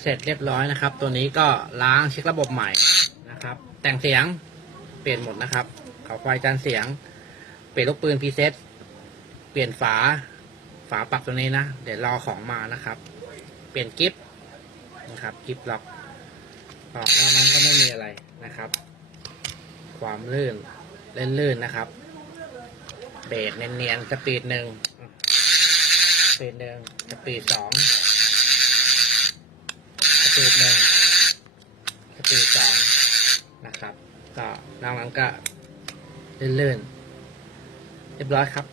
เสร็จเรียบร้อยนะครับ ตัวนี้ก็ล้างเช็คระบบใหม่นะครับ แต่งเสียงเปลี่ยนหมดนะครับ เขาไฟจานเสียง เปลี่ยนลูกปืนพีเซตเปลี่ยนฝาฝาปรับตัวนี้นะ เดี๋ยวรอของมานะครับ เปลี่ยนกิฟต์นะครับกิฟต์ล็อกก็นอกนั้นก็ไม่มีอะไรนะครับ ความลื่นเล่นลื่นนะครับ เบรกเนียนๆสปีดหนึ่งสปีดหนึ่งสปีดสอง สปีดหนึ่งสปีดสองนะครับ ก็นอกนั้นก็ลื่นๆเรียบร้อยครับ